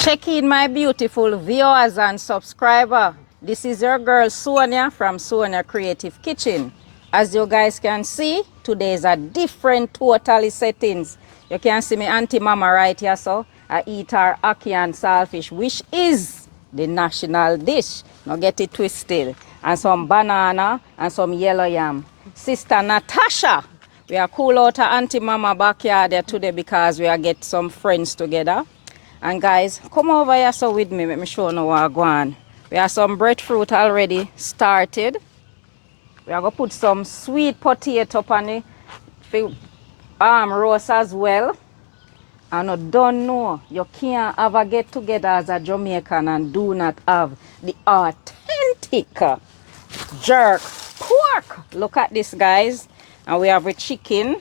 Check in, my beautiful viewers and subscriber. This is your girl Sonia from Sonia Creative Kitchen. As you guys can see, today is a different totally settings. You can see me auntie mama right here, so I eat her ackee and saltfish, which is the national dish. Now get it twisted. And some banana and some yellow yam. Sister Natasha, we are cool out her auntie mama backyard there today because we are get some friends together. And guys, come over here so with me. Let me show you what go on. We have some breadfruit already started. We are going to put some sweet potato on it for roast as well. And I don't know, you can't ever get together as a Jamaican and do not have the authentic jerk pork. Look at this, guys. And we have a chicken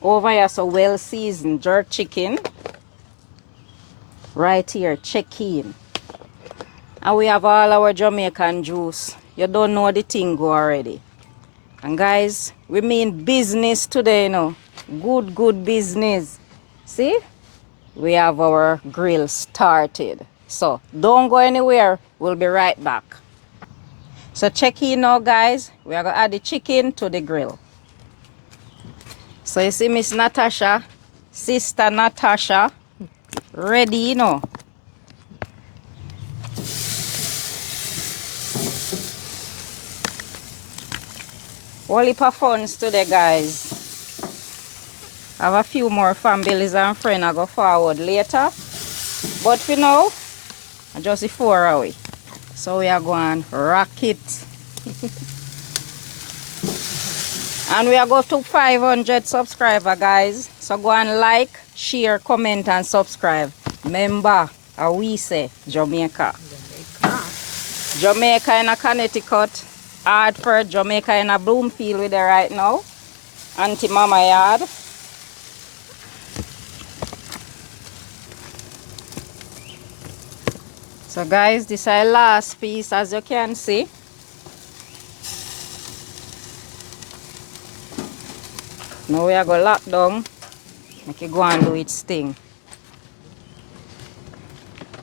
over here, so well seasoned jerk chicken. Right here, check in. And we have all our Jamaican juice. You don't know the thing go already. And guys, we mean business today, you know. Good business. See? We have our grill started. So don't go anywhere. We'll be right back. So check in now, guys. We are going to add the chicken to the grill. So you see Miss Natasha, Sister Natasha, ready, you know. All heap of funds today, guys. I have a few more families and friends I go forward later. But for now, I just 4 away. So we are going to rock it. And we are going to 500 subscribers, guys. So go and like, share, comment, and subscribe. Remember, how we say Jamaica. Jamaica in a Connecticut. Hartford, Jamaica in a Bloomfield with her right now. Auntie Mama yard. So guys, this is our last piece, as you can see. Now we are going to lock down. Make it go and do its thing.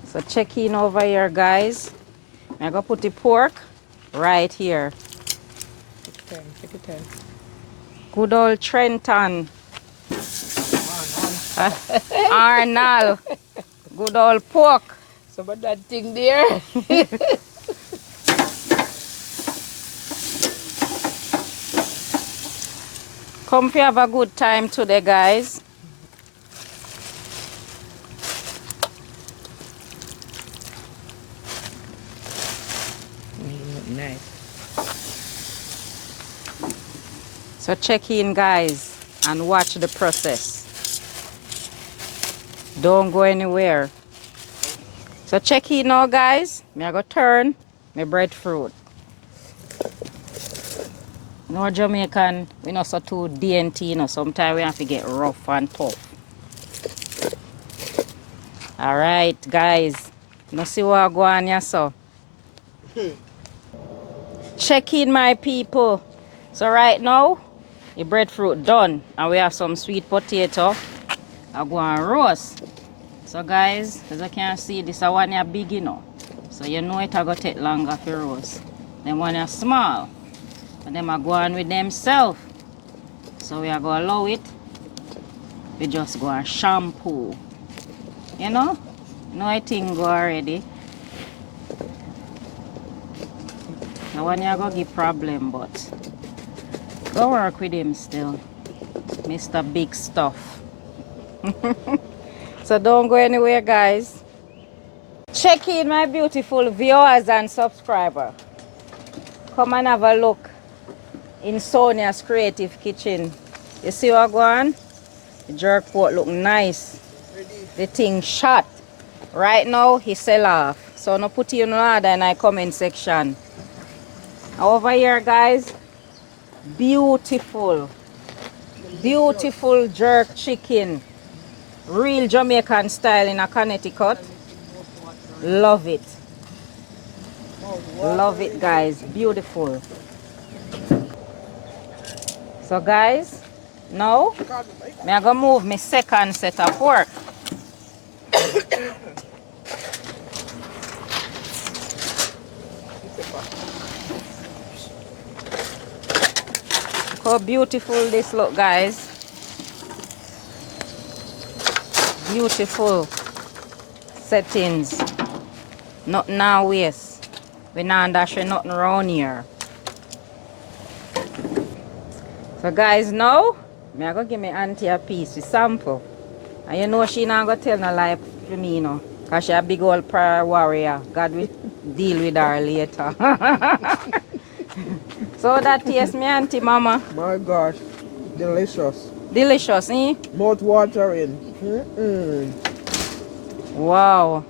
So check in over here, guys. I'm going to put the pork right here. Take your time. Good old Trenton. Arnold. Good old pork. So about that thing there. Come if you have a good time today, guys. Nice. So check in, guys, and watch the process. Don't go anywhere. So check in now, guys. I go turn my breadfruit. No Jamaican, we not so too dainty, you know. Sometimes we have to get rough and tough. Alright, guys. Now see what I go on here, so. Check in, my people. So right now, the breadfruit done. And we have some sweet potato. I go and roast. So guys, as you can see, this one is big, you know. So you know it will take longer to roast. Then one is small. And them are going with themselves. So we are going to allow it. We just go and shampoo. You know? No, I think go already. The one you going to give problem, but go work with him still. Mr. Big Stuff. So don't go anywhere, guys. Check in, my beautiful viewers and subscribers. Come and have a look in Sonia's Creative Kitchen. You see what going on? The jerk pork look nice. The thing shot. Right now, he sell off. So no put in no order in the comment section. Over here, guys, beautiful jerk chicken. Real Jamaican style in a Connecticut. Love it. Love it, guys. Beautiful. So guys, now I'm going to move my second set of pork. how beautiful this look, guys. Beautiful settings. Nothing now waste. We not dashing nothing around here. So guys, now me I go give me auntie a piece to sample. And you know she not gonna tell no lie to me, you know. Cause she a big old prayer warrior. God will deal with her later. So that tastes me auntie mama. My gosh, delicious. Delicious, eh? Mouth watering. Wow.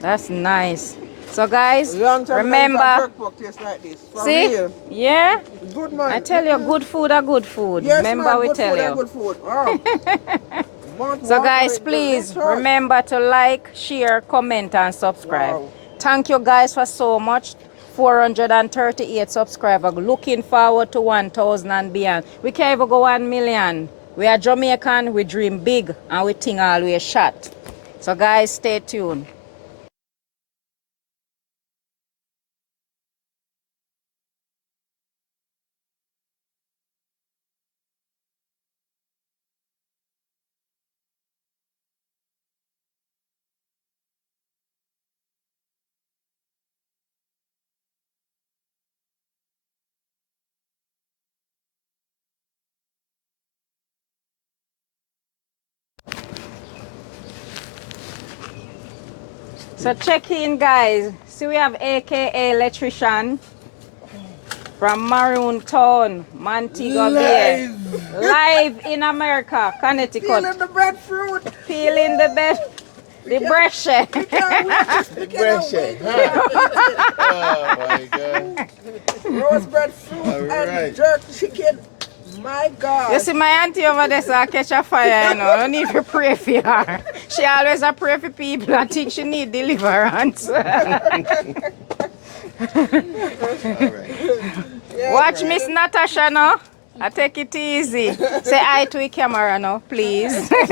That's nice. So guys, Long time remember. jerk pork tastes like this. For See? real. Yeah? Good man. I tell you, good food are good food. Yes, Remember man, we good tell food you. and good food. Oh. Mouth So guys, watering, please delicious. remember to like, share, comment and subscribe. Wow. Thank you guys for so much. 438 subscribers. Looking forward to 1,000 and beyond. We can't even go 1 million. We are Jamaican, we dream big and we think always shot. So guys, stay tuned. So check in guys. See we have AKA electrician from Maroon Town, Montego Bay. Live in America, Connecticut. Peeling the breadfruit. Peeling the bed. The brush. We can't wait. We cannot wait. Oh my God. Roast breadfruit All and right. jerk chicken. My God. You see my auntie over there, so I catch a fire, you know. I don't need to pray for her. She always a pray for people. I think she need deliverance. All right. Yeah, Watch Miss Natasha now. I take it easy. Say hi to the camera now, please. Say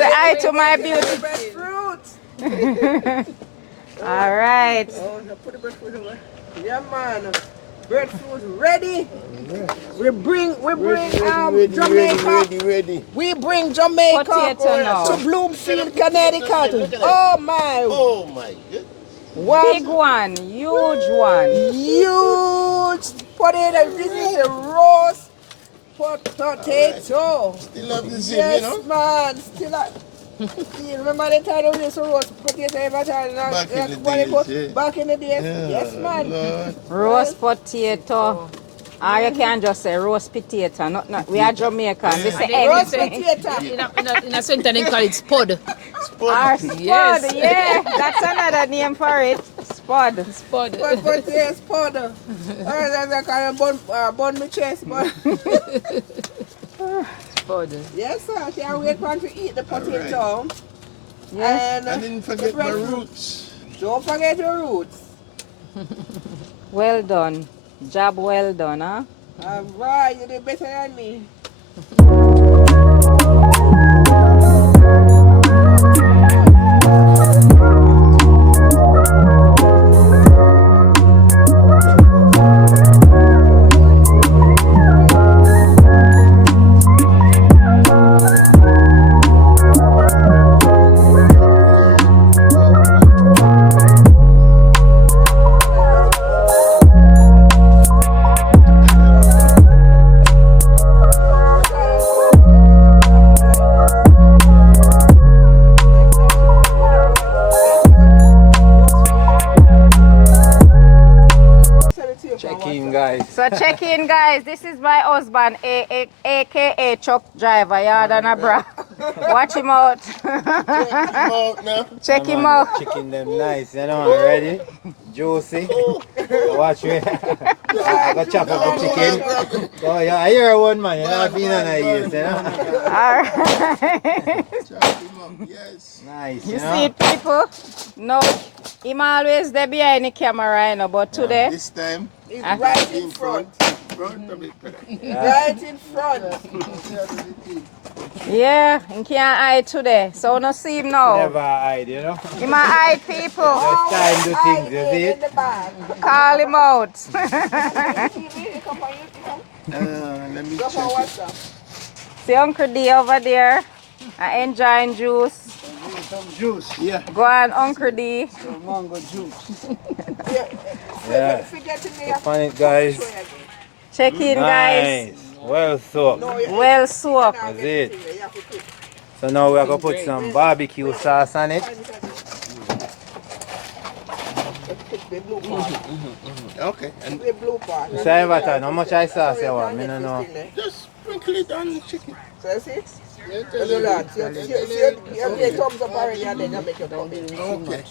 hi to my beauty. Breadfruit. All right. Oh, no, put the breadfruit away. Yeah, man. Breadfruit ready. We bring Jamaica. Ready. We bring Jamaica Potato now. to Bloomfield, Connecticut. Oh my. Oh my God. What? Big one, huge one. Huge potato. This is a roast potato. Still love the same, Yes, you know? man. Still like. See, remember the time we used to roast potato every time? Back in the days, yeah. Back in the days. Yeah, Yes, man. Lord. Roast potato. Or you can just say roast potato. Not, we are Jamaican. We say Roast anything. potato. In a center they call it spud. Or spud, Yes. yeah. That's another name for it. Spud. Spud. Potato powder. I can burn my chest, but Spud. yes, sir. I can't wait for to eat the potato. Yes. And I didn't forget the my breadfruit. roots. Don't forget your roots. Well done. Job well done, huh? Alright, you did better than me. Check in, guys. So check in, guys. This is my husband, aka truck driver, yard and a bra. Watch him out. Check him out. Chicken them nice, you know, ready? Juicy. Watch me. I got chop up the chicken. Oh yeah, I hear one man, you know, feeling nice, you know. Alright. Yes. Nice, You you see know. it, people? No, him always there behind the camera, you know, but today, This time, It's Ah. right in front. front of it. Right in front. Yeah, he can't hide today. So no see him now. Never hide, you know. He might hide people. Just time do things, you see in it? the bag. Call him out. Let me Just check on it. WhatsApp. See Uncle D over there. Enjoying juice. Some juice. Yeah. Go on, Uncle D. Some mango juice. Yeah. Forget to me. Open it, guys. Check in, guys. Nice. Well soaked. Well soaked. That's it. So now we're going to put some barbecue sauce on it. Okay. And The blue part. Mr. Everton, how much I sauce you want? I don't know. just sprinkle it on the chicken. So you see? Look at that. You have a thumbs up already and then you make your thumb in. Okay.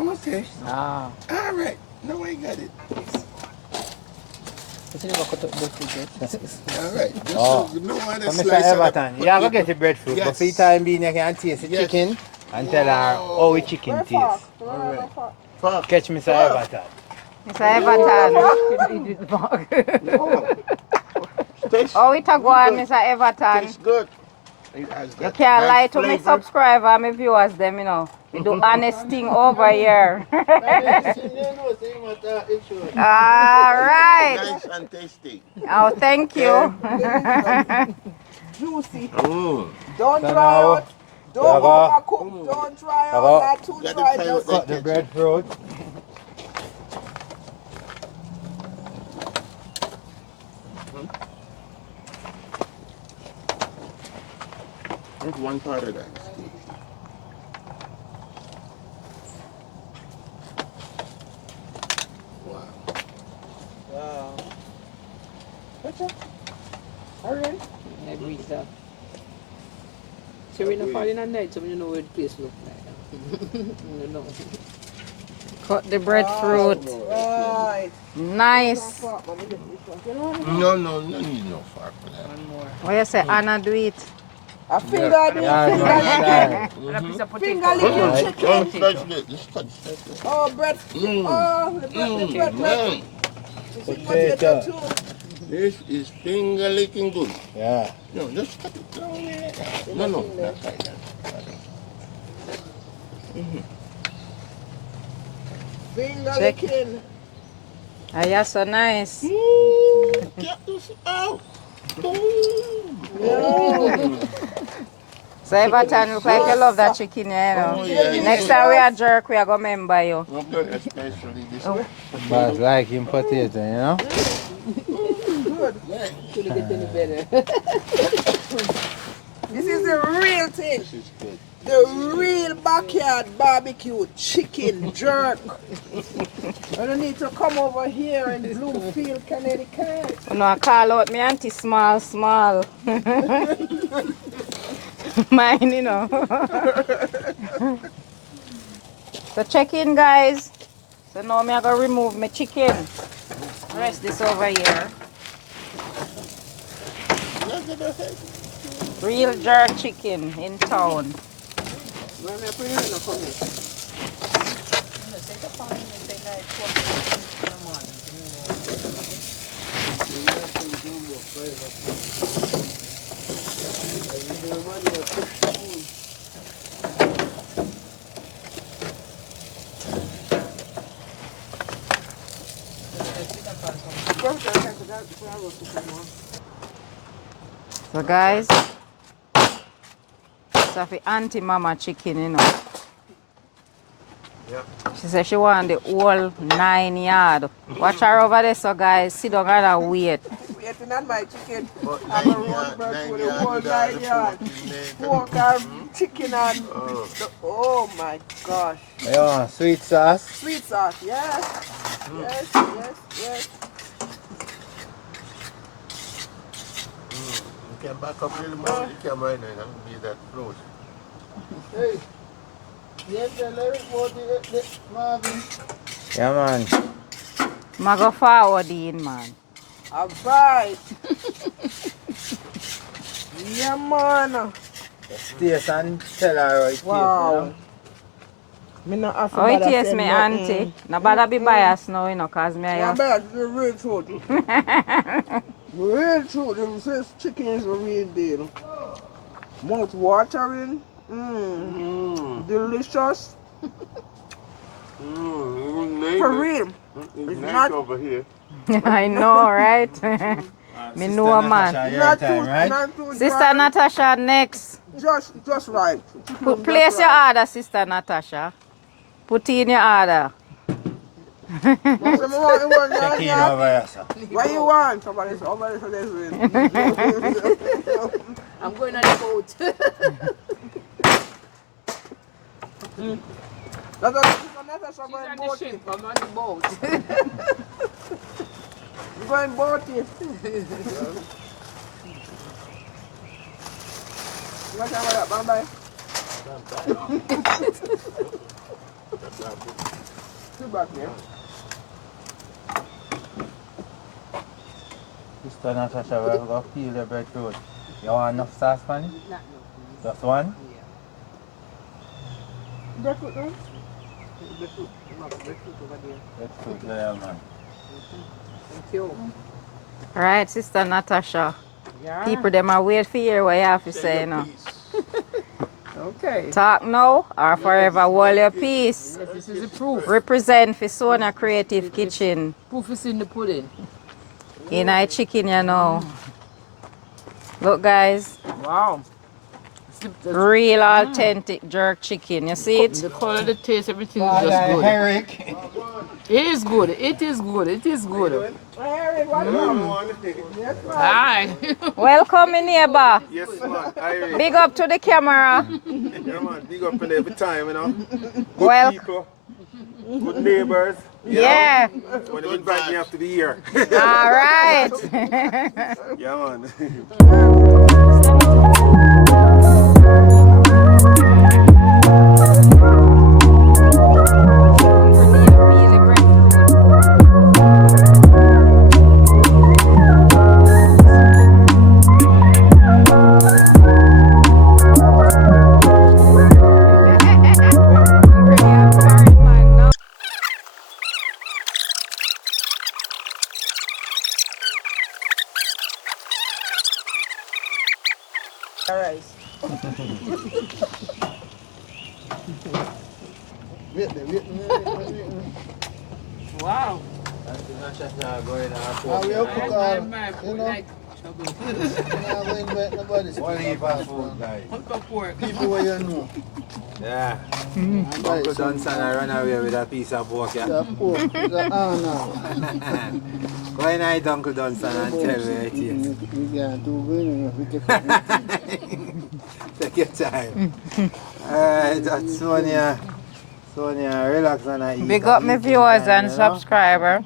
Okay. Ah. All right. No, I got it. All right. Just Oh. so no one So else Mr. slice it up. Everton, you have to get the breadfruit. But for the time being, you can taste the Yes. chicken and tell her how the chicken tastes. Fuck. Catch Mr. Everton. Mr. Everton. Tastes, Oh, it a go on, Mr. Everton. tastes good. It has You that can't nice lie to me flavor. subscriber and my viewers them, you know. We do honest thing over here. Alright. Nice and tasty. Oh, thank you. Juicy. Mm. Don't So dry now, out. Don't overcook. Don't dry out. Not too Got dry. the Just cut the breadfruit. Not one part of that. Wow. Wow. Gotcha. Alright. I read that. So we're not falling at night, so you know where the place look like. You know. Cut the breadfruit. Right. Nice. No, no need no fork for that. One more. What you say, Anna do it? A finger do Yeah, finger yeah. And a piece of Finger potato. licking Don't chicken. touch it. Just touch it. Oh, bread. Mm. Oh, the bread. Mm. Sweet potato too. This is finger licking good. Yeah. No, just cut it down there. No, no, that's like that. Finger Check. licking. Ah, yeah, so nice. Ooh, get this out. So Everton look like you love that chicken, yeah, you know. Oh, yeah, Next yeah. time we are jerk, we are going to remember you. Okay, especially this Oh. one. But it's like in potato, you know. Good. Couldn't get any better. This is the real thing. This is good. The real backyard barbecue chicken jerk. I don't need to come over here in Bloomfield, Connecticut. You know, I call out me auntie small. Mine, you know. So check in, guys. So now I'm going to remove my chicken. Rest this over here. Real jerk chicken in town. When I bring it in, I'll come here. So guys, so for Auntie Mama chicken, you know. She said she want the whole 9 yard. Watch her over there, so guys, sit down and wait. Waiting on my chicken. But I'm a 9 road yard, bird 9 for the yard, whole you got 9 the yard. pork in there. Pork and chicken and... Oh my gosh. You want sweet sauce? Sweet sauce, yes. Yes. You can back up a little more with the camera in there and be that close. Hey. Yes, Marvin. Yeah, man. I go forward in, man. Alright. Yeah, man. Taste and tell her how it tastes, you Wow. know. Me not have to Oh, it bother is saying me nothing. auntie. No bother be biased now, you know, cause me Yeah, I but the real food. Real true, this chicken is a real deal. Mouth watering. Delicious. For real. It's nice not- over here. I know, right? Me Sister know, man. Natasha, your Not time, too, right? not too Sister dry. Natasha next. Just right. Place your order, Sister Natasha. Put in your order. What you want, Check in yeah? over here, sir. What you want? Somebody say, over there, so there's I'm going on the boat. That's what She's Natasha on going the boating. ship, I'm on the boat. Going boating. What time that? Bye-bye. Sit back here. Sister Natasha, we're going to peel the breadfruit. You want enough sauce, man? Not no. Just one? Yeah. Breadfruit, no? Breadfruit. Breadfruit over there. Breadfruit there, man. Thank you. Right, Sister Natasha. Yeah. People them are wait for you what you have to say, you know. Okay. Talk now or forever hold your peace. Yes, this is the proof. Represent for Sonia Creative Kitchen. Proof is in the pudding. In a chicken, you know. Look, guys. Wow. Real authentic jerk chicken. You see it? The color, the taste, everything is Father just good. Eric. It is good. It is good. It is good. Hey, what Yes, ma'am. Hi. Welcome, in neighbor. Yes, man. Irene. Big up to the camera. Yeah, man. Big up in every time, you know. Good Well, people. Good neighbors. you yeah. know. When you invite me after the year. All right. Yeah, man. Rice. Wait there, wait there. Wow. Natasha going How we out. cook all, you know? I'm not going to invite nobody. One heap of food, guys. Pork. People where you know. Yeah. And buy Uncle some. Dunson I ran away with a piece of pork, yeah? The pork, the honor. Go in eat Uncle Dunson and tell me it is. You can't do good enough. You can Take your time. Alright, that's Sonia. Sonia, relax and eat. Big up my viewers and you know? subscriber.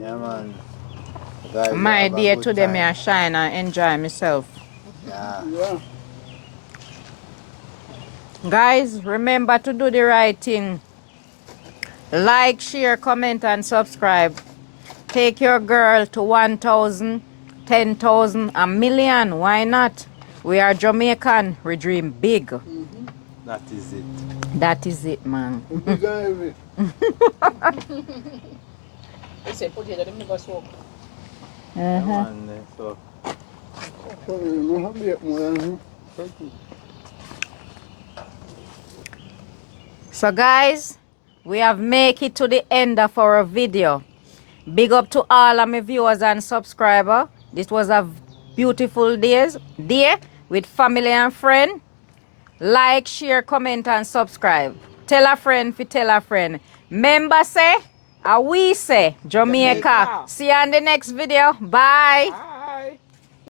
Yeah, man. Guys, My have a day good today, me time. I shine and enjoy myself. Yeah. Yeah. Guys, remember to do the right thing. Like, share, comment, and subscribe. Take your girl to 1,000, 10,000, a million. Why not? We are Jamaican. We dream big. That is it. That is it, man. Big guy, I say potato, them never soak. Yeah, man. So, sorry, no have it more than him. So guys, we have make it to the end of our video. Big up to all of my viewers and subscribers. This was a beautiful day with family and friend. Like, share, comment, and subscribe. Tell a friend fi tell a friend. Member say, we say Jamaica. See you on the next video. Bye.